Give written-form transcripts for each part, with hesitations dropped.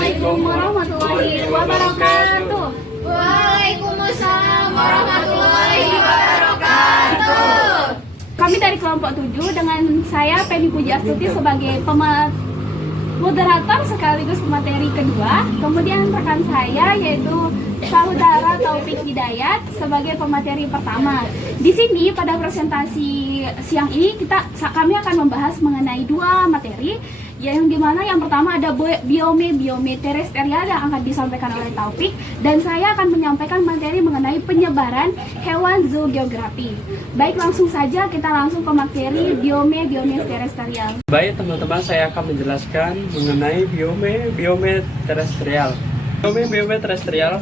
Assalamualaikum warahmatullahi wabarakatuh. Waalaikumsalam warahmatullahi wabarakatuh. Kami dari kelompok 7 dengan saya Penny Puji Astuti sebagai moderator sekaligus pemateri kedua. Kemudian rekan saya yaitu Saudara Taufik Hidayat sebagai pemateri pertama. Di sini pada presentasi siang ini kami akan membahas mengenai dua materi, yang dimana yang pertama ada biome terestrial yang akan disampaikan oleh Taufik, dan saya akan menyampaikan materi mengenai penyebaran hewan zoogeografi. Baik, langsung saja kita langsung ke materi biome terestrial. Baik teman-teman, saya akan menjelaskan mengenai biome terestrial. Biome terestrial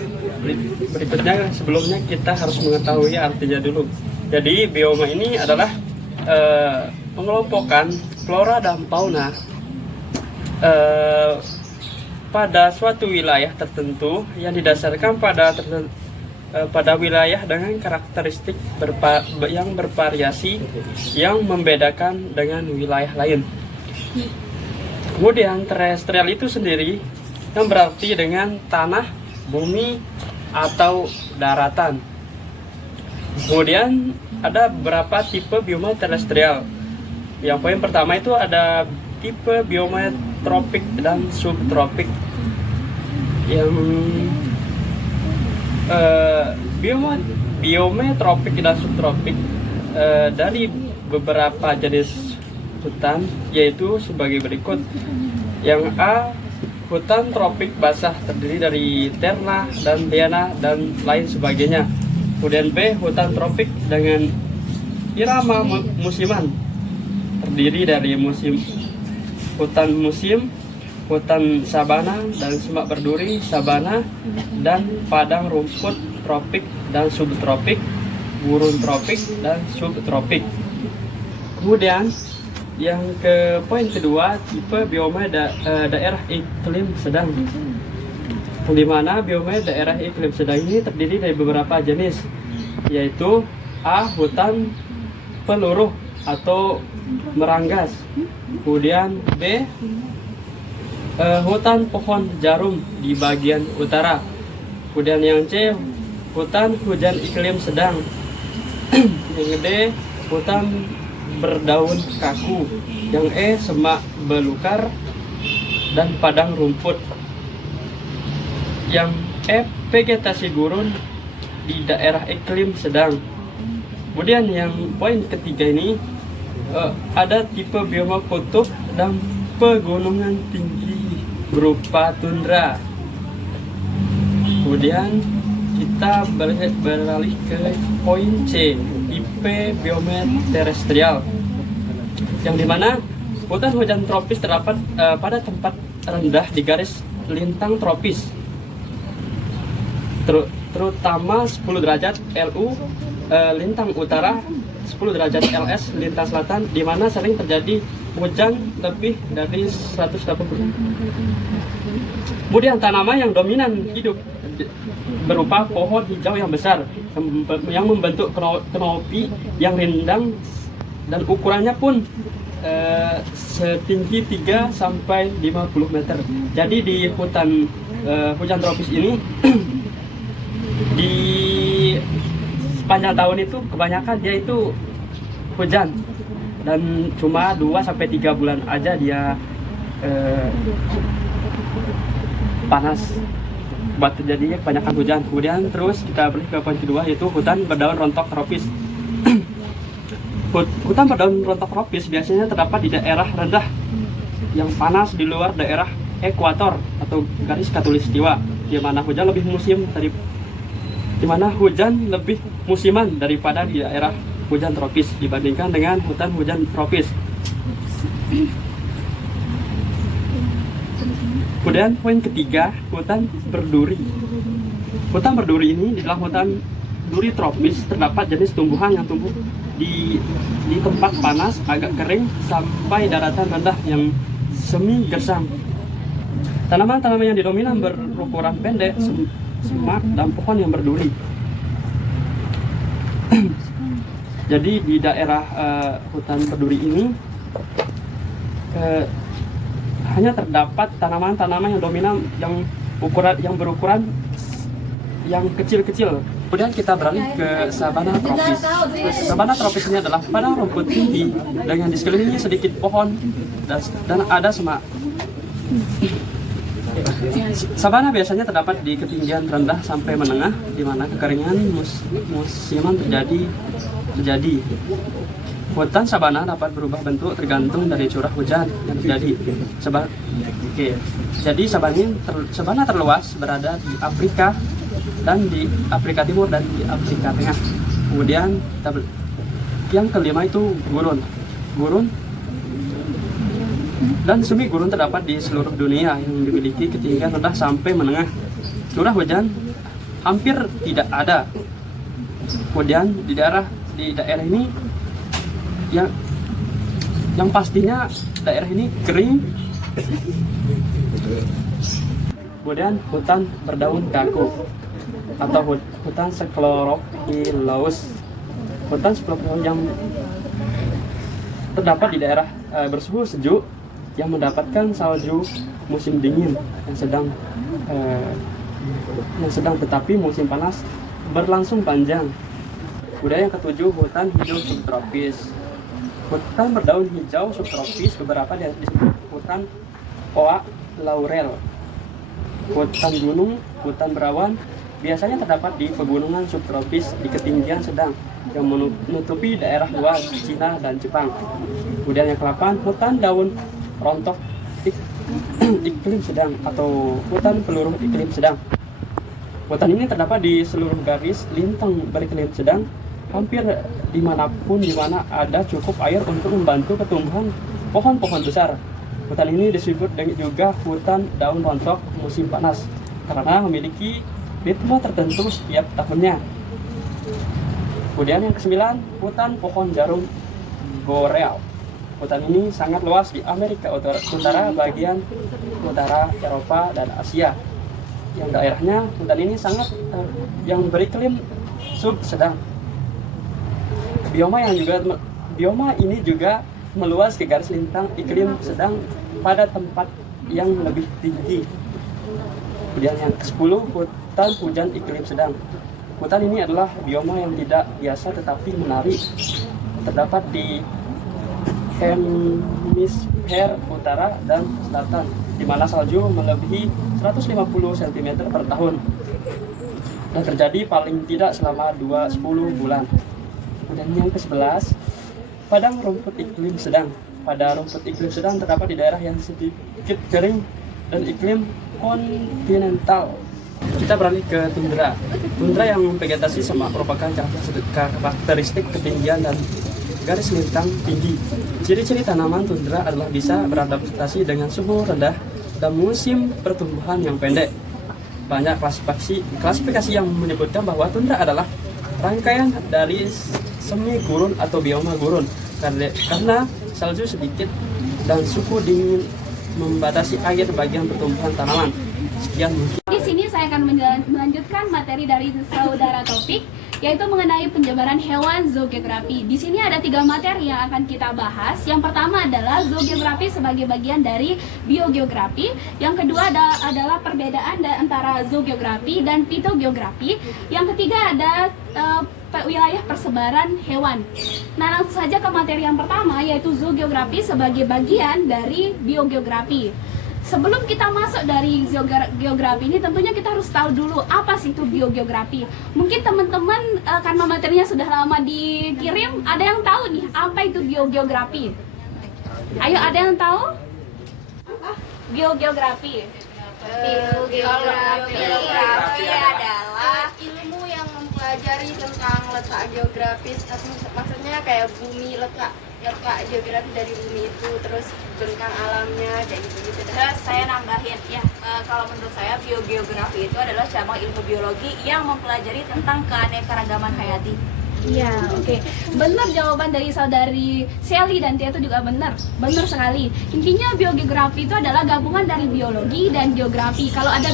berikutnya, sebelumnya kita harus mengetahui artinya dulu. Jadi biome ini adalah mengelompokkan flora dan fauna pada suatu wilayah tertentu yang didasarkan pada wilayah dengan karakteristik yang bervariasi yang membedakan dengan wilayah lain. Kemudian terestrial itu sendiri yang berarti dengan tanah, bumi, atau daratan. Kemudian ada beberapa tipe biome terestrial. Yang poin pertama itu ada tipe biome tropik dan subtropik. Yang biome tropik dan subtropik dari beberapa jenis hutan yaitu sebagai berikut. Yang A, hutan tropik basah terdiri dari terna dan liana dan lain sebagainya. Kemudian B, hutan tropik dengan irama musiman terdiri dari hutan musim, hutan sabana dan semak berduri sabana, dan padang rumput tropik dan subtropik, gurun tropik dan subtropik. Kemudian yang ke poin kedua, tipe biome daerah iklim sedang. Di mana biome daerah iklim sedang ini terdiri dari beberapa jenis, yaitu A, hutan peluruh atau meranggas. Kemudian B, hutan pohon jarum di bagian utara. Kemudian yang C, hutan hujan iklim sedang. Yang D, hutan berdaun kaku. Yang E, semak belukar dan padang rumput. Yang F, vegetasi gurun di daerah iklim sedang. Kemudian yang poin ketiga ini ada tipe biome kutub dan pegunungan tinggi berupa tundra. Kemudian kita beralih ke poin C, tipe biome terestrial, yang dimana hutan hujan tropis terdapat pada tempat rendah di garis lintang tropis, terutama 10 derajat LU lintang utara, 10 derajat LS lintang selatan, di mana sering terjadi hujan lebih dari 180. Kemudian tanaman yang dominan hidup berupa pohon hijau yang besar yang membentuk kanopi yang rindang dan ukurannya pun setinggi 3 sampai 50 meter. Jadi di hutan hujan tropis ini di sepanjang tahun itu kebanyakan dia itu hujan, dan cuma 2 sampai 3 bulan aja dia panas. Jadi kebanyakan hujan. Kemudian terus kita balik ke poin kedua, yaitu hutan berdaun rontok tropis. Hutan berdaun rontok tropis biasanya terdapat di daerah rendah yang panas di luar daerah ekuator atau garis khatulistiwa, di mana hujan lebih musiman daripada di daerah hujan tropis dibandingkan dengan hutan hujan tropis. Kemudian poin ketiga, hutan berduri. Hutan berduri ini adalah hutan duri tropis. Terdapat jenis tumbuhan yang tumbuh di tempat panas, agak kering, sampai daratan rendah yang semi gersang. Tanaman-tanaman yang dominan berukuran pendek, semak, dan pohon yang berduri. Jadi di daerah hutan berduri ini hanya terdapat tanaman-tanaman yang dominan yang berukuran yang kecil-kecil. Kemudian kita beralih ke sabana tropis. Sabana tropis ini adalah padang rumput tinggi dengan di sekelilingnya sedikit pohon dan ada semak. Sabana biasanya terdapat di ketinggian rendah sampai menengah, di mana kekeringan musiman terjadi. Hutan sabana dapat berubah bentuk tergantung dari curah hujan yang terjadi. Jadi sabana terluas berada di Afrika dan di Afrika Timur dan di Afrika Tengah. Kemudian yang kelima itu gurun dan semi gurun terdapat di seluruh dunia yang memiliki ketinggian rendah sampai menengah. Curah hujan hampir tidak ada. Kemudian di daerah ini yang pastinya daerah ini kering. Kemudian hutan berdaun kaku atau hutan Sclerophyllus. Hutan Sclerophyllus yang terdapat di daerah bersuhu sejuk yang mendapatkan salju musim dingin yang sedang tetapi musim panas berlangsung panjang. Kemudian yang ketujuh, hutan hijau subtropis. Hutan berdaun hijau subtropis beberapa disebut hutan oak laurel. Hutan gunung, hutan berawan biasanya terdapat di pegunungan subtropis di ketinggian sedang yang menutupi daerah luas Cina dan Jepang. Kemudian yang ke-8, hutan daun rontok iklim sedang atau hutan peluruh iklim sedang. Hutan ini terdapat di seluruh garis lintang beriklim sedang, hampir dimanapun di mana ada cukup air untuk membantu pertumbuhan pohon-pohon besar. Hutan ini disebut juga hutan daun rontok musim panas karena memiliki ritme tertentu setiap tahunnya. Kemudian yang ke-9, hutan pohon jarum boreal. Hutan ini sangat luas di Amerika Utara, bagian utara Eropa dan Asia. Yang daerahnya hutan ini yang beriklim sub sedang. Bioma ini juga meluas ke garis lintang iklim sedang pada tempat yang lebih tinggi. Kemudian yang ke-10, hutan hujan iklim sedang. Hutan ini adalah bioma yang tidak biasa tetapi menarik. Terdapat di hemisfer utara dan selatan, di mana salju melebihi 150 cm per tahun dan terjadi paling tidak selama 10 bulan. Kemudian yang ke-11, padang rumput iklim sedang. Pada rumput iklim sedang terdapat di daerah yang sedikit kering dan iklim kontinental. Kita beralih ke tundra. Tundra yang vegetasi semak merupakan karakteristik ketinggian dan garis lintang tinggi. Ciri-ciri tanaman tundra adalah bisa beradaptasi dengan suhu rendah dan musim pertumbuhan yang pendek. Banyak klasifikasi yang menyebutkan bahwa tundra adalah rangkaian dari semi gurun atau bioma gurun karena salju sedikit dan suhu dingin membatasi air bagian pertumbuhan tanaman. Sekian mungkin. Di sini saya akan melanjutkan materi dari saudara topik, yaitu mengenai penjabaran hewan zoogeografi. Di sini ada 3 materi yang akan kita bahas. Yang pertama adalah zoogeografi sebagai bagian dari biogeografi. Yang kedua adalah perbedaan antara zoogeografi dan fitogeografi. Yang ketiga ada wilayah persebaran hewan. Nah, langsung saja ke materi yang pertama, yaitu zoogeografi sebagai bagian dari biogeografi. Sebelum kita masuk dari geografi ini, tentunya kita harus tahu dulu apa sih itu biogeografi. Mungkin teman-teman karena materinya sudah lama dikirim, ada yang tahu nih apa itu biogeografi? Ayo, ada yang tahu? Biogeografi. Biogeografi adalah ilmu yang mempelajari tentang letak geografis, maksudnya kayak bumi, letak geografi dari bumi itu, terus bentang alamnya kayak gitu. Terus saya nambahin ya, kalau menurut saya biogeografi itu adalah cabang ilmu biologi yang mempelajari tentang keanekaragaman hayati. Iya, oke. Benar jawaban dari saudari Sally dan Tia itu juga benar sekali. Intinya biogeografi itu adalah gabungan dari biologi dan geografi. Kalau ada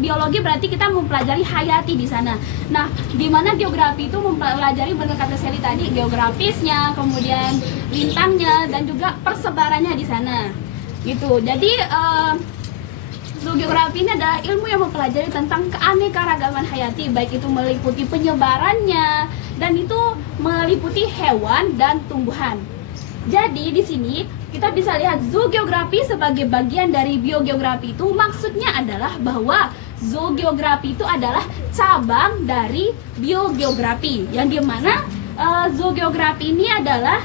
biologi berarti kita mempelajari hayati di sana. Nah, di mana geografi itu mempelajari benar kata Sally tadi, geografisnya, kemudian lintangnya dan juga persebarannya di sana. gitu. Jadi zoogeografi ini adalah ilmu yang mempelajari tentang keanekaragaman hayati, baik itu meliputi penyebarannya dan itu meliputi hewan dan tumbuhan. Jadi di sini kita bisa lihat zoogeografi sebagai bagian dari biogeografi. Itu maksudnya adalah bahwa zoogeografi itu adalah cabang dari biogeografi, yang dimana zoogeografi ini adalah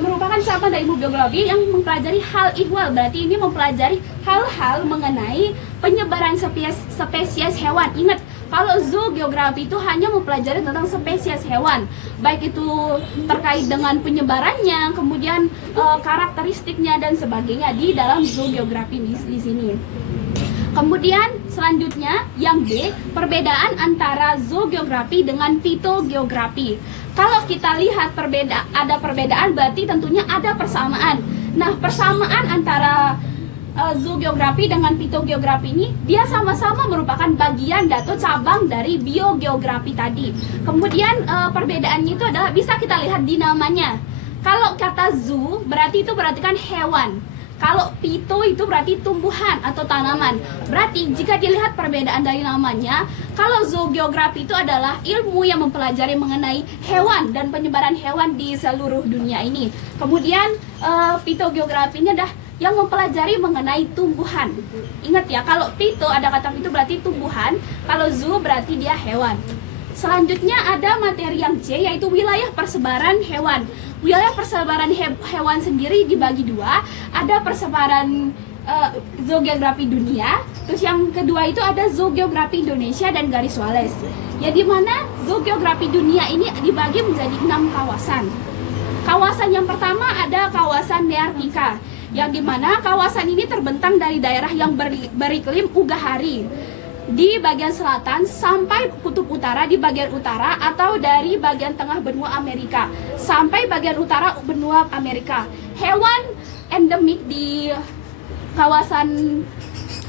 merupakan cabang dari ilmu biogeografi yang mempelajari hal ihwal. Berarti ini mempelajari hal-hal mengenai penyebaran spesies hewan. Ingat, kalau zoogeografi itu hanya mempelajari tentang spesies hewan, baik itu terkait dengan penyebarannya, kemudian karakteristiknya dan sebagainya di dalam zoogeografi di sini. Kemudian selanjutnya yang B, perbedaan antara zoogeografi dengan fitogeografi. Kalau kita lihat ada perbedaan, berarti tentunya ada persamaan. Nah, persamaan antara zoogeografi dengan fitogeografi ini, dia sama-sama merupakan bagian atau cabang dari biogeografi tadi. Kemudian perbedaannya itu adalah bisa kita lihat di namanya. Kalau kata zoo berarti itu berarti kan hewan. Kalau pito itu berarti tumbuhan atau tanaman. Berarti jika dilihat perbedaan dari namanya, kalau zoogeografi itu adalah ilmu yang mempelajari mengenai hewan dan penyebaran hewan di seluruh dunia ini. Kemudian fitogeografi ini adalah yang mempelajari mengenai tumbuhan. Ingat ya, kalau pito ada kata pito berarti tumbuhan, kalau zoo berarti dia hewan. Selanjutnya ada materi yang C, yaitu wilayah persebaran hewan. Wilayah persebaran hewan sendiri dibagi dua, ada persebaran zoogeografi dunia, terus yang kedua itu ada zoogeografi Indonesia dan garis Wallace. Ya, di mana zoogeografi dunia ini dibagi menjadi 6 kawasan. Kawasan yang pertama ada kawasan Neartika, yang dimana kawasan ini terbentang dari daerah yang beriklim Ugahari di bagian selatan sampai kutub utara di bagian utara, atau dari bagian tengah benua Amerika sampai bagian utara benua Amerika. Hewan endemik di kawasan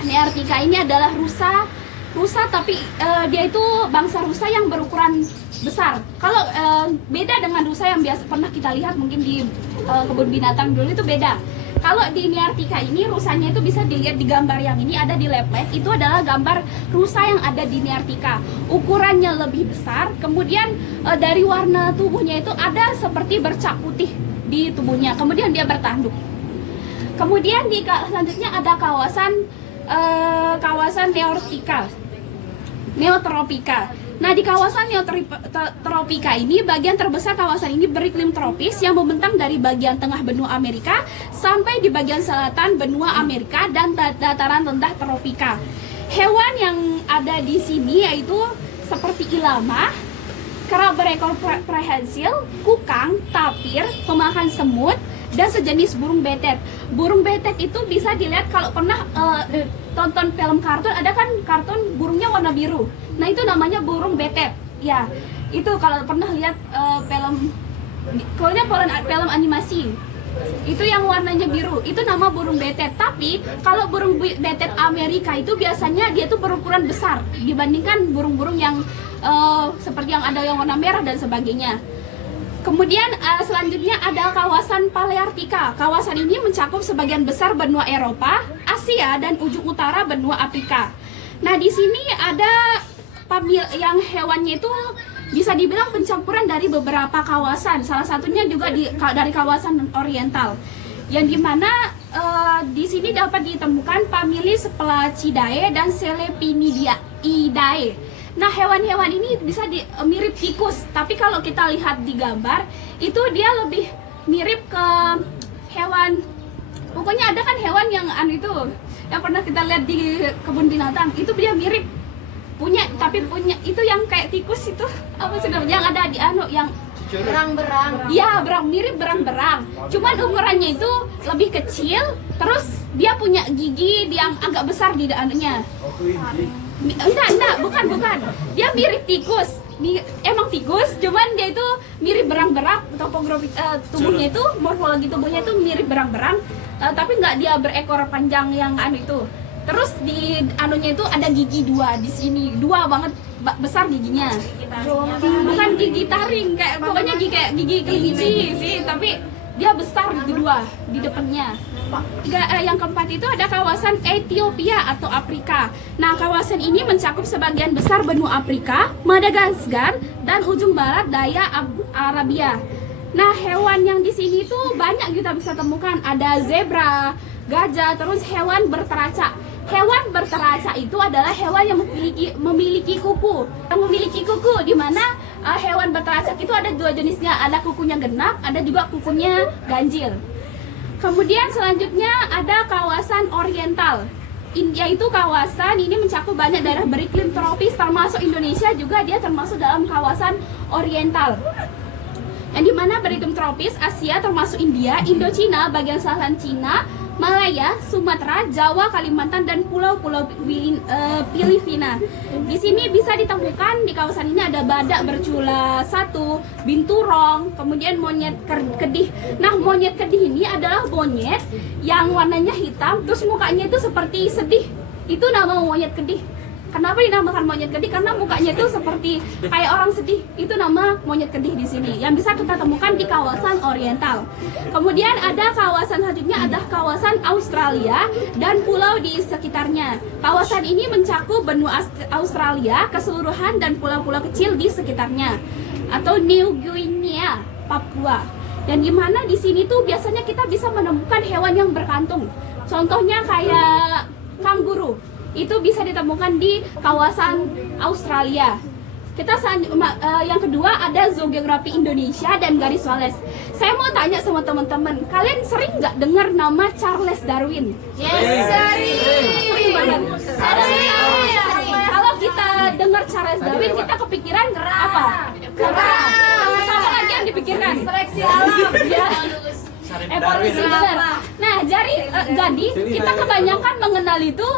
Neartika ini adalah rusa, tapi dia itu bangsa rusa yang berukuran besar. Kalau beda dengan rusa yang biasa pernah kita lihat mungkin di kebun binatang dulu, itu beda. Kalau di Neartika ini rusanya itu bisa dilihat di gambar yang ini ada di leplek, itu adalah gambar rusa yang ada di Neartika. Ukurannya lebih besar, kemudian dari warna tubuhnya itu ada seperti bercak putih di tubuhnya, kemudian dia bertanduk. Kemudian di selanjutnya ada kawasan neotropika. Nah, di kawasan neotropika ini, bagian terbesar kawasan ini beriklim tropis yang membentang dari bagian tengah benua Amerika sampai di bagian selatan benua Amerika dan dataran rendah tropika. Hewan yang ada di sini yaitu seperti ilama, kera berekor prehensil, kukang, tapir, pemakan semut, dan sejenis burung betet. Burung betet itu bisa dilihat kalau pernah tonton film kartun, ada kan kartun burungnya warna biru. Nah, itu namanya burung betet. Ya, itu kalau pernah lihat film animasi, itu yang warnanya biru, itu nama burung betet. Tapi kalau burung betet Amerika itu biasanya dia tuh berukuran besar dibandingkan burung-burung yang seperti yang ada yang warna merah dan sebagainya. Kemudian selanjutnya ada kawasan Paleartika. Kawasan ini mencakup sebagian besar benua Eropa, Asia, dan ujung utara benua Afrika. Nah, di sini ada yang hewannya itu bisa dibilang pencampuran dari beberapa kawasan. Salah satunya juga dari kawasan oriental, yang dimana di sini dapat ditemukan famili Spelacidae dan Selepinidae. Nah, hewan-hewan ini bisa mirip tikus, tapi kalau kita lihat di gambar itu dia lebih mirip ke hewan. Pokoknya ada kan hewan yang yang pernah kita lihat di kebun binatang, itu dia mirip punya itu yang kayak tikus itu apa sih namanya, yang ada di yang berang-berang. Iya, mirip berang-berang. Cuman ukurannya itu lebih kecil, terus dia punya gigi yang agak besar di dalamnya. Enggak, bukan. Dia mirip tikus. Emang tikus, cuman dia itu mirip berang-berang. Topografi tubuhnya itu, morfologi tubuhnya itu mirip berang-berang, tapi nggak dia berekor panjang yang itu. Terus di itu ada gigi dua di sini, dua banget besar giginya. Bukan gigi taring, pokoknya gigi kelinci sih, tapi dia besar di dua di depannya. Yang keempat itu ada kawasan Ethiopia atau Afrika. Nah, kawasan ini mencakup sebagian besar benua Afrika, Madagaskar, dan ujung barat daya Arabia. Nah, hewan yang di sini tuh banyak kita bisa temukan. Ada zebra, gajah, terus hewan berteraca. Hewan berteraca itu adalah hewan yang memiliki kuku. Yang memiliki kuku, di mana hewan berteraca itu ada dua jenisnya. Ada kukunya genap, ada juga kukunya ganjil. Kemudian selanjutnya ada kawasan oriental. Yaitu kawasan ini mencakup banyak daerah beriklim tropis, termasuk Indonesia juga dia termasuk dalam kawasan oriental. Yang dimana beriklim tropis Asia termasuk India, Indochina, bagian selatan Cina, Malaya, Sumatera, Jawa, Kalimantan, dan pulau-pulau Filipina. Di sini bisa ditemukan di kawasan ini ada badak bercula 1, binturong, kemudian monyet kedih. Nah, monyet kedih ini adalah monyet yang warnanya hitam, terus mukanya itu seperti sedih. Itu nama monyet kedih. Kenapa dinamakan monyet kedih? Karena mukanya itu seperti kayak orang sedih. Itu nama monyet kedih di sini. Yang bisa kita temukan di kawasan oriental. Kemudian ada kawasan selanjutnya ada kawasan Australia dan pulau di sekitarnya. Kawasan ini mencakup benua Australia keseluruhan dan pulau-pulau kecil di sekitarnya. Atau New Guinea, Papua. Dan dimana di sini tuh biasanya kita bisa menemukan hewan yang berkantung. Contohnya kayak kanguru. Itu bisa ditemukan di kawasan Australia. Yang kedua ada zoogeografi Indonesia dan garis Wallace. Saya mau tanya sama teman-teman, kalian sering nggak dengar nama Charles Darwin? Yes, Sering banget. Kalau kita dengar Charles Darwin, kita kepikiran apa? Sama lagi yang dipikirkan. Seleksi alam. Ya. Evolusi benar. Nah, jadi kita kebanyakan mengenal itu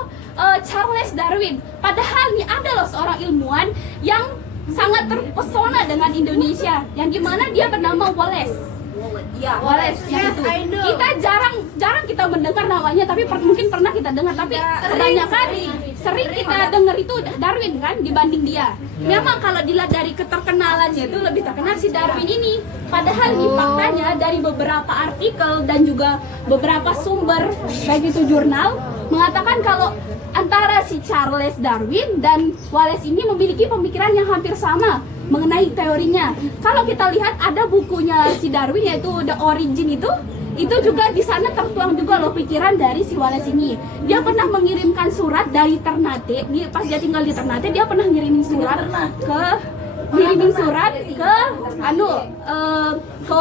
Charles Darwin. Padahal nih ada loh seorang ilmuwan yang sangat terpesona dengan Indonesia, yang dimana dia bernama Wallace. Ya, Wallace yang itu. Kita jarang kita mendengar namanya, tapi mungkin pernah kita dengar, tapi kebanyakan sering kita dengar itu Darwin kan dibanding dia. Memang kalau dilihat dari keterkenalannya itu lebih terkenal si Darwin ini. Padahal di faktanya dari beberapa artikel dan juga beberapa sumber baik itu jurnal mengatakan kalau antara si Charles Darwin dan Wallace ini memiliki pemikiran yang hampir sama mengenai teorinya. Kalau kita lihat ada bukunya si Darwin yaitu The Origin itu juga di sana tertuang juga loh pikiran dari si Wallace ini. Dia pernah mengirimkan surat dari Ternate, pas dia tinggal di Ternate dia pernah ngirimin surat ke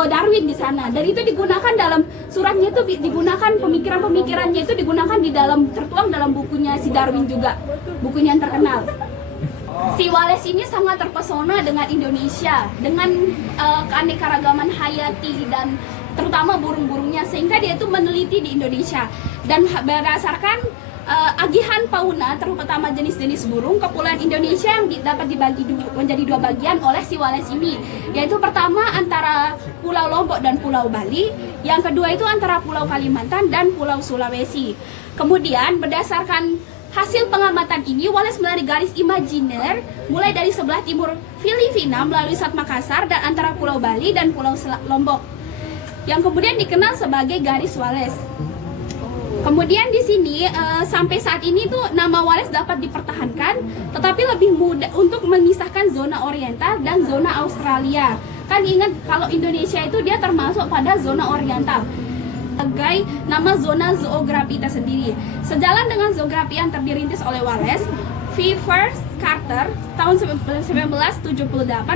Darwin di sana, dan itu digunakan dalam suratnya itu digunakan pemikirannya itu digunakan di dalam tertuang dalam bukunya si Darwin juga, bukunya yang terkenal. Si Wallace ini sangat terpesona dengan Indonesia, dengan keanekaragaman hayati dan terutama burung-burungnya, sehingga dia itu meneliti di Indonesia dan berdasarkan agihan fauna terutama jenis-jenis burung kepulauan Indonesia yang dapat dibagi menjadi dua bagian oleh si Wallace ini, yaitu pertama antara Pulau Lombok dan Pulau Bali, yang kedua itu antara Pulau Kalimantan dan Pulau Sulawesi. Kemudian berdasarkan hasil pengamatan ini, Wallace menarik garis imajiner mulai dari sebelah timur Filipina melalui Selat Makassar dan antara Pulau Bali dan Pulau Lombok, yang kemudian dikenal sebagai garis Wallace. Kemudian di sini sampai saat ini tuh nama Wallace dapat dipertahankan, tetapi lebih mudah untuk memisahkan zona oriental dan zona Australia. Kan ingat kalau Indonesia itu dia termasuk pada zona oriental sebagai nama zona zoografi tersendiri. Sejalan dengan zoografi yang dirintis oleh Wallace, Vickers Carter tahun 1978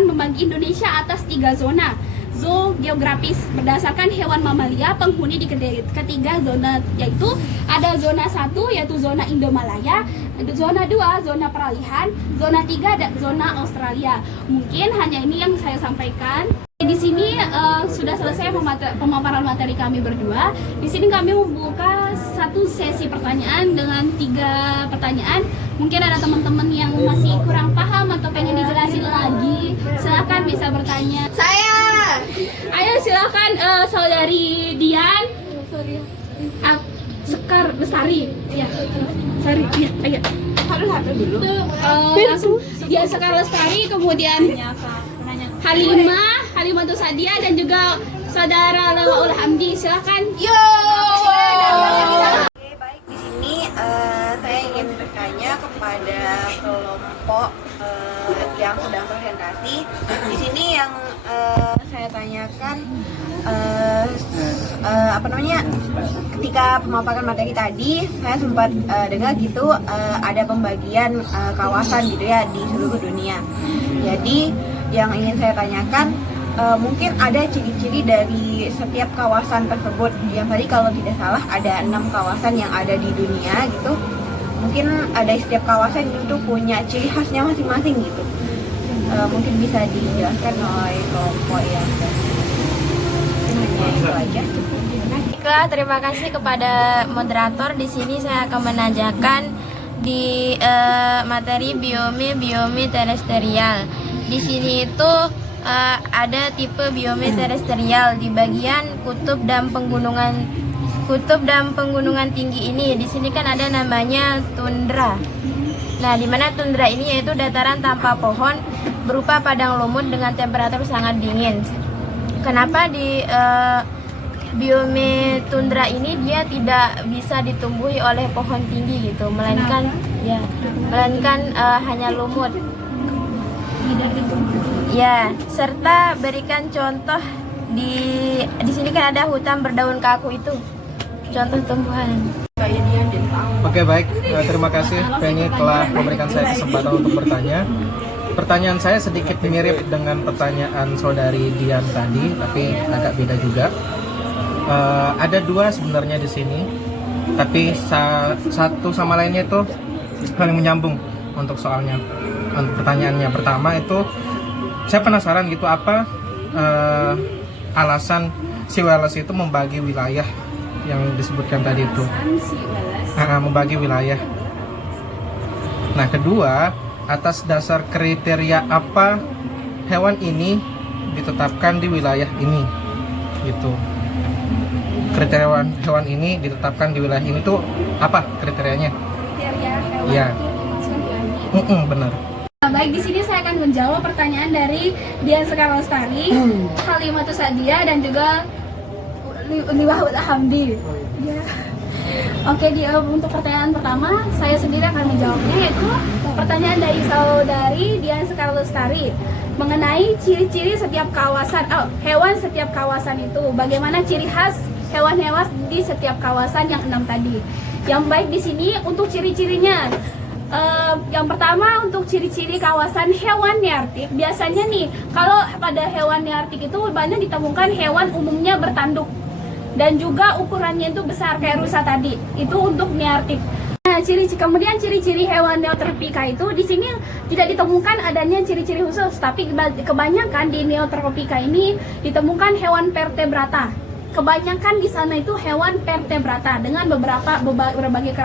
membagi Indonesia atas 3 zona zoogeografis berdasarkan hewan mamalia penghuni di ketiga zona, yaitu ada zona 1 yaitu zona Indomalaya, zona 2 zona peralihan, zona 3 dan zona Australia. Mungkin hanya ini yang saya sampaikan. Di sini sudah selesai pemaparan materi kami berdua. Di sini kami membuka satu sesi pertanyaan dengan 3 pertanyaan. Mungkin ada teman-teman yang masih kurang paham atau pengen dijelasin lagi, silakan bisa bertanya. Saya. Ayo silakan saudari Dian, Sekar Bestari, ya, Sari, ya, ayo. Harus dulu. Langsung Dian Sekar Lestari, kemudian Halimah Tusadia dan juga saudara Lawaul Hamdi, silakan. Yo. kepada kelompok yang sedang presentasi. Di sini yang saya tanyakan ketika pemaparan materi tadi saya sempat dengar gitu ada pembagian kawasan gitu ya di seluruh dunia. Jadi yang ingin saya tanyakan mungkin ada ciri-ciri dari setiap kawasan tersebut. Yang tadi kalau tidak salah ada 6 kawasan yang ada di dunia gitu. Mungkin ada setiap kawasan itu punya ciri khasnya masing-masing gitu. Mungkin bisa dijelaskan oleh kelompok yang hanya itu aja. Baiklah, terima kasih kepada moderator. Di sini saya akan menanyakan di materi biome terestrial. Di sini itu ada tipe biome terestrial di bagian kutub dan pegunungan tinggi ini. Di sini kan ada namanya tundra. Nah, di mana tundra ini yaitu dataran tanpa pohon berupa padang lumut dengan temperatur sangat dingin. Kenapa di biome tundra ini dia tidak bisa ditumbuhi oleh pohon tinggi gitu, melainkan hanya lumut. Ya, serta berikan contoh di sini kan ada hutan berdaun kaku itu. Contoh tumbuhan. Oke, baik, terima kasih Penny telah memberikan saya kesempatan untuk bertanya. Pertanyaan saya sedikit mirip dengan pertanyaan saudari Dian tadi, tapi agak beda juga. Ada 2 sebenarnya di sini, tapi satu sama lainnya itu saling menyambung untuk soalnya. Untuk pertanyaannya pertama itu, saya penasaran gitu apa alasan si Wallace itu membagi wilayah yang disebutkan tadi itu. Membagi wilayah. Nah, kedua, atas dasar kriteria apa hewan ini ditetapkan di wilayah ini gitu. Kriteria hewan ini ditetapkan di wilayah ini tuh apa kriterianya? Kriteria hewan Ya. itu Benar. Baik, di sini saya akan menjawab pertanyaan dari Dian Sekar Lestari, Halimatus Sadia, dan juga Liwahud Hamdi. Ya. Oke, untuk pertanyaan pertama, saya sendiri akan menjawabnya, yaitu pertanyaan dari saudari Dian Sekar Lestari mengenai ciri-ciri setiap kawasan, hewan setiap kawasan itu. Bagaimana ciri khas hewan-hewan di setiap kawasan yang 6 tadi. Yang baik di sini untuk ciri-cirinya. Yang pertama untuk ciri-ciri kawasan hewan neartik, biasanya nih kalau pada hewan neartik itu banyak ditemukan hewan umumnya bertanduk dan juga ukurannya itu besar kayak rusa tadi, itu untuk neartik. Nah, kemudian ciri-ciri hewan neotropika itu di sini tidak ditemukan adanya ciri-ciri khusus, tapi kebanyakan di neotropika ini ditemukan hewan vertebrata. Kebanyakan di sana itu hewan vertebrata dengan berbagai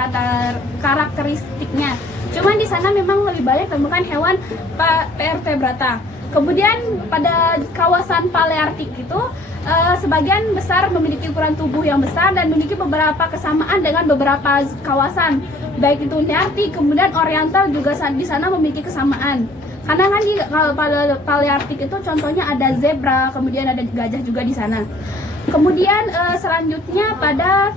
karakteristiknya. Cuman di sana memang lebih banyak temukan hewan vertebrata. Kemudian pada kawasan paleartik itu sebagian besar memiliki ukuran tubuh yang besar dan memiliki beberapa kesamaan dengan beberapa kawasan, baik itu neartik, kemudian oriental juga di sana memiliki kesamaan. Karena kan di paleartik itu contohnya ada zebra, kemudian ada gajah juga di sana. Kemudian selanjutnya pada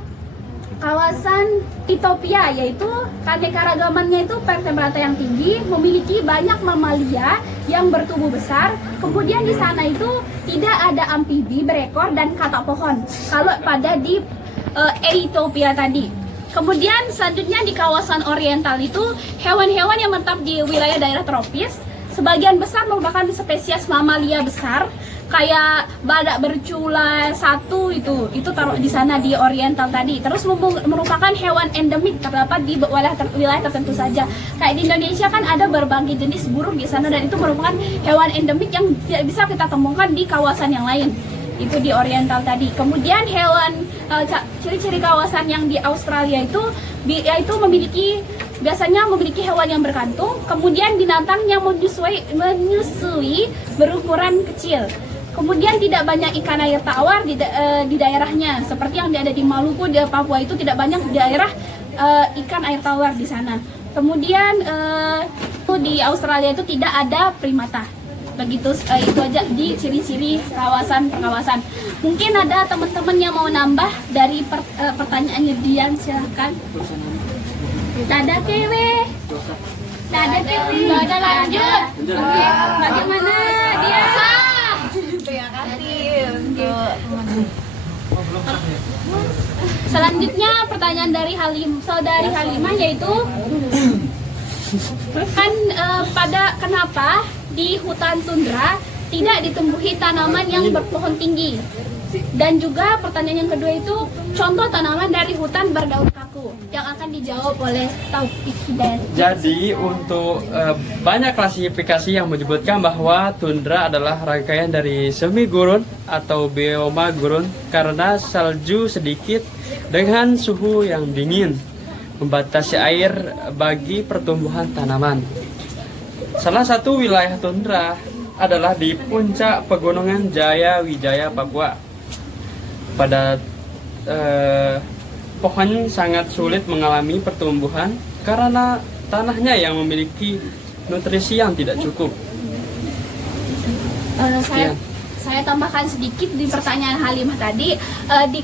kawasan Ethiopia, yaitu keanekaragamannya itu vertebrata yang tinggi, memiliki banyak mamalia yang bertubuh besar. Kemudian di sana itu tidak ada amfibi berekor dan katak pohon. Kalau pada di Ethiopia tadi. Kemudian selanjutnya di kawasan oriental itu hewan-hewan yang menetap di wilayah daerah tropis, sebagian besar merupakan spesies mamalia besar kayak badak bercula satu itu taruh di sana di oriental tadi. Terus merupakan hewan endemik terdapat di wilayah tertentu saja. Kayak di Indonesia kan ada berbagai jenis burung di sana dan itu merupakan hewan endemik yang tidak bisa kita temukan di kawasan yang lain. Itu di oriental tadi. Kemudian hewan ciri-ciri kawasan yang di Australia itu yaitu biasanya memiliki hewan yang berkantung, kemudian binatang yang menyusui berukuran kecil. Kemudian tidak banyak ikan air tawar di daerahnya, seperti yang ada di Maluku, di Papua itu tidak banyak daerah ikan air tawar di sana. Kemudian di Australia itu tidak ada primata. Begitu, itu aja di ciri-ciri kawasan per kawasan. Mungkin ada teman-teman yang mau nambah dari pertanyaannya Dian, silahkan. Ada kewe. Nah, ada lanjut. Oke, bagaimana dia? Terima kasih untuk Selanjutnya pertanyaan dari saudari Halimah, yaitu kan kenapa di hutan tundra tidak ditumbuhi tanaman yang berpohon tinggi? Dan juga pertanyaan yang kedua itu contoh tanaman dari hutan berdaun kaku yang akan dijawab oleh Taufik Hidayat. Jadi untuk banyak klasifikasi yang menyebutkan bahwa tundra adalah rangkaian dari semi gurun atau bioma gurun karena salju sedikit dengan suhu yang dingin membatasi air bagi pertumbuhan tanaman. Salah satu wilayah tundra adalah di puncak pegunungan Jaya Wijaya, Papua. Pada pohon sangat sulit mengalami pertumbuhan karena tanahnya yang memiliki nutrisi yang tidak cukup. Saya tambahkan sedikit di pertanyaan Halimah tadi,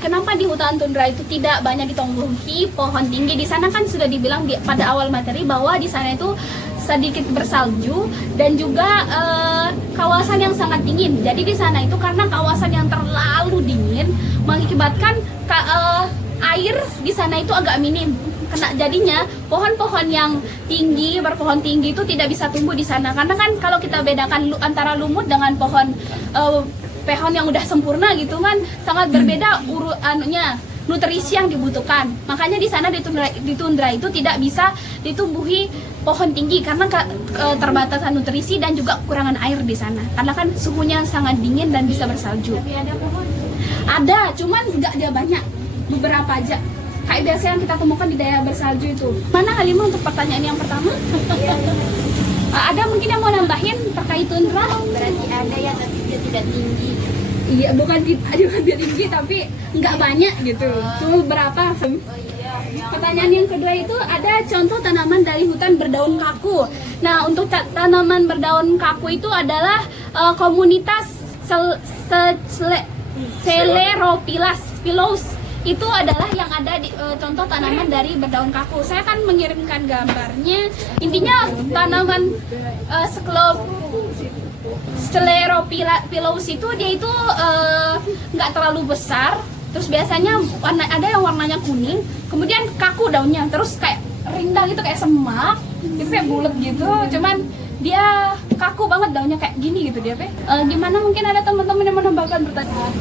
kenapa di hutan tundra itu tidak banyak ditumbuhi pohon tinggi? Di sana kan sudah dibilang pada awal materi bahwa di sana itu sedikit bersalju dan juga kawasan yang sangat dingin. Jadi di sana itu karena kawasan yang terlalu dingin mengakibatkan air di sana itu agak minim. Jadinya pohon-pohon yang berpohon tinggi itu tidak bisa tumbuh di sana. Karena kan kalau kita bedakan antara lumut dengan pohon yang udah sempurna gitu kan sangat berbeda nutrisi yang dibutuhkan. Makanya di sana di tundra itu tidak bisa ditumbuhi pohon tinggi karena keterbatasan nutrisi dan juga kekurangan air di sana. Karena kan suhunya sangat dingin dan bisa bersalju. Tapi ada pohon. Ada, cuman nggak dia banyak, beberapa aja. Kayak biasa yang kita temukan di daerah bersalju itu. Mana Halimah untuk pertanyaan yang pertama? Ada mungkin yang mau nambahin terkait tundra? Berarti ada yang nantinya tidak tinggi. Iya, bukan tidak tinggi tapi nggak banyak gitu. Cuma berapa? Oh iya. Pertanyaan yang kedua itu ada contoh tanaman dari hutan berdaun kaku. Nah, untuk tanaman berdaun kaku itu adalah komunitas Sclerophyllus pilus. Itu adalah yang ada di contoh tanaman dari berdaun kaku. Saya akan mengirimkan gambarnya. Intinya tanaman Sclerophyllus itu dia itu nggak terlalu besar. Terus biasanya ada yang warnanya kuning, kemudian kaku daunnya, terus kayak rindang gitu, kayak semak, itu kayak bulat gitu. Cuman dia kaku banget daunnya kayak gini gitu dia. Gimana mungkin ada teman-teman yang menambahkan pertanyaan?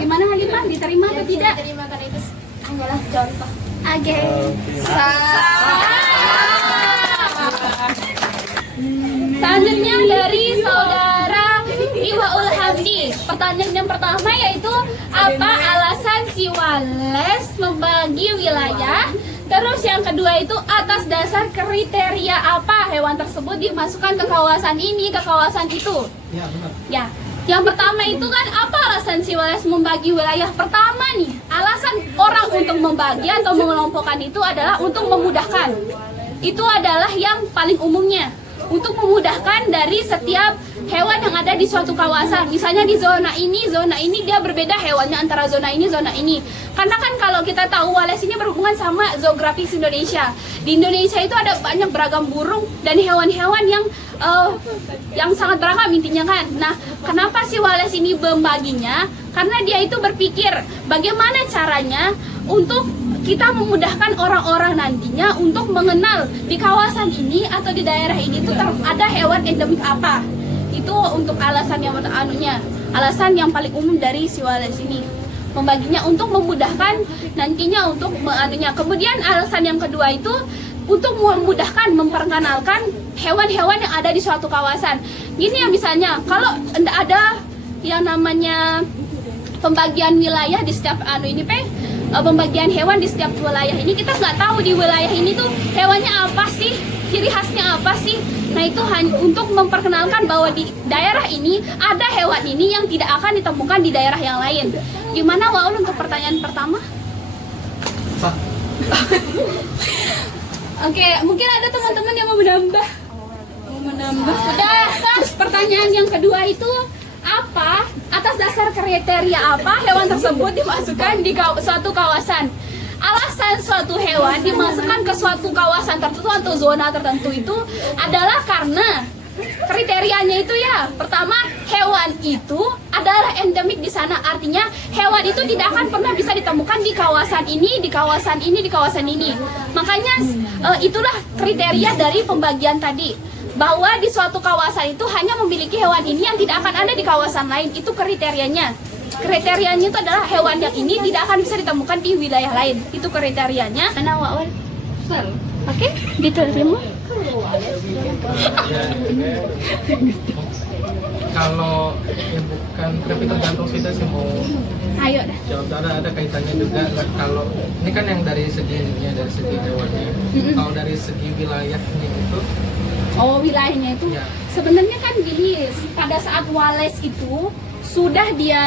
Gimana Halimah, diterima atau tidak? Diterima karena itu hanyalah contoh. Oke. Selanjutnya dari saudara Iwaul Hamdi. Pertanyaan yang pertama yaitu apa alasan si Wallace membagi wilayah? Terus yang kedua itu atas dasar kriteria apa hewan tersebut dimasukkan ke kawasan ini, ke kawasan itu? Ya, benar. Ya. Yang pertama itu kan apa alasan si Wallace membagi wilayah? Pertama nih, alasan orang untuk membagi atau mengelompokkan itu adalah untuk memudahkan. Itu adalah yang paling umumnya. Untuk memudahkan dari setiap hewan yang ada di suatu kawasan. Misalnya di zona ini dia berbeda hewannya antara zona ini, zona ini. Karena kan kalau kita tahu Wallace ini berhubungan sama zoografis Indonesia. Di Indonesia itu ada banyak beragam burung dan hewan-hewan yang sangat beragam intinya kan. Nah, kenapa si Wallace ini membaginya? Karena dia itu berpikir bagaimana caranya untuk kita memudahkan orang-orang nantinya untuk mengenal di kawasan ini atau di daerah ini itu ada hewan endemik apa. Itu untuk alasan alasan yang paling umum dari si Wallace ini. Membaginya untuk memudahkan nantinya untuk Kemudian alasan yang kedua itu untuk memudahkan memperkenalkan hewan-hewan yang ada di suatu kawasan. Gini ya, misalnya kalau ada yang namanya pembagian wilayah di setiap pembagian hewan di setiap wilayah ini, kita nggak tahu di wilayah ini tuh hewannya apa sih, ciri khasnya apa sih. Nah, itu hanya untuk memperkenalkan bahwa di daerah ini ada hewan ini yang tidak akan ditemukan di daerah yang lain. Gimana Waul untuk pertanyaan pertama? Oke, mungkin ada teman-teman yang mau menambah. Udah, terus pertanyaan yang kedua itu atas dasar kriteria apa hewan tersebut dimasukkan di suatu kawasan? alasan suatu hewan dimasukkan ke suatu kawasan tertentu atau zona tertentu itu adalah karena kriterianya itu ya, pertama hewan itu adalah endemik di sana, artinya hewan itu tidak akan pernah bisa ditemukan di kawasan ini, di kawasan ini, di kawasan ini. Makanya itulah kriteria dari pembagian tadi, bahwa di suatu kawasan itu hanya memiliki hewan ini yang tidak akan ada di kawasan lain. Itu kriterianya. Kriterianya itu adalah hewan yang ini tidak akan bisa ditemukan di wilayah lain. Itu kriterianya. Mana Wawan? Oke, diterima. Kalau ya bukan, tapi tergantung sih mau Ayo dah. jawab. Ada kaitannya juga. Kalau ini kan yang dari segi ininya, dari segi hewannya. Kalau dari segi wilayahnya itu, Oh, wilayahnya itu ya. sebenarnya kan gini, pada saat Wallace itu sudah dia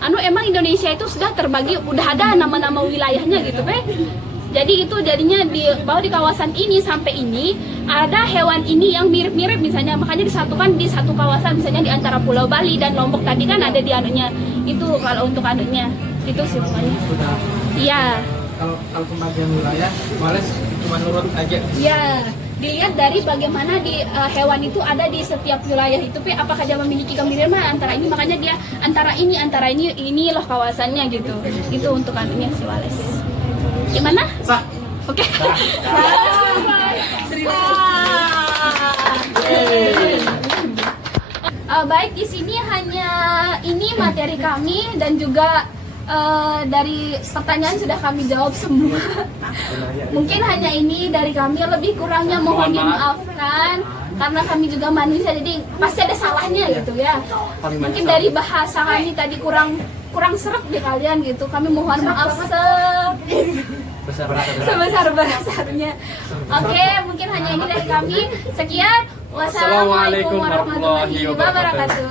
emang Indonesia itu sudah terbagi, udah ada nama-nama wilayahnya gitu, Pe. Jadi itu jadinya bahwa di kawasan ini sampai ini ada hewan ini yang mirip-mirip misalnya, makanya disatukan di satu kawasan, misalnya di antara Pulau Bali dan Lombok tadi kan ada di anunya. Itu kalau untuk anunya itu sih pokoknya. Sudah. Iya. Kalau pembagian wilayah, Wales cuma nurut aja. Iya. Dilihat dari bagaimana di hewan itu ada di setiap wilayah itu, Pi, apakah dia memiliki kemiripan antara ini, makanya dia antara ini loh kawasannya gitu. Itu untuk anunya si Wales. Gimana? Sah. Oke. Baik, di sini hanya ini materi kami dan juga dari pertanyaan sudah kami jawab semua. Mungkin hanya ini dari kami, lebih kurangnya mohon dimaafkan karena kami juga manusia, jadi pasti ada salahnya gitu ya. Mungkin dari bahasa kami tadi kurang seret di kalian gitu. Kami mohon maaf sebesar-besarnya. Oke, mungkin hanya ini dari kami. Sekian. Wassalamualaikum warahmatullahi wabarakatuh.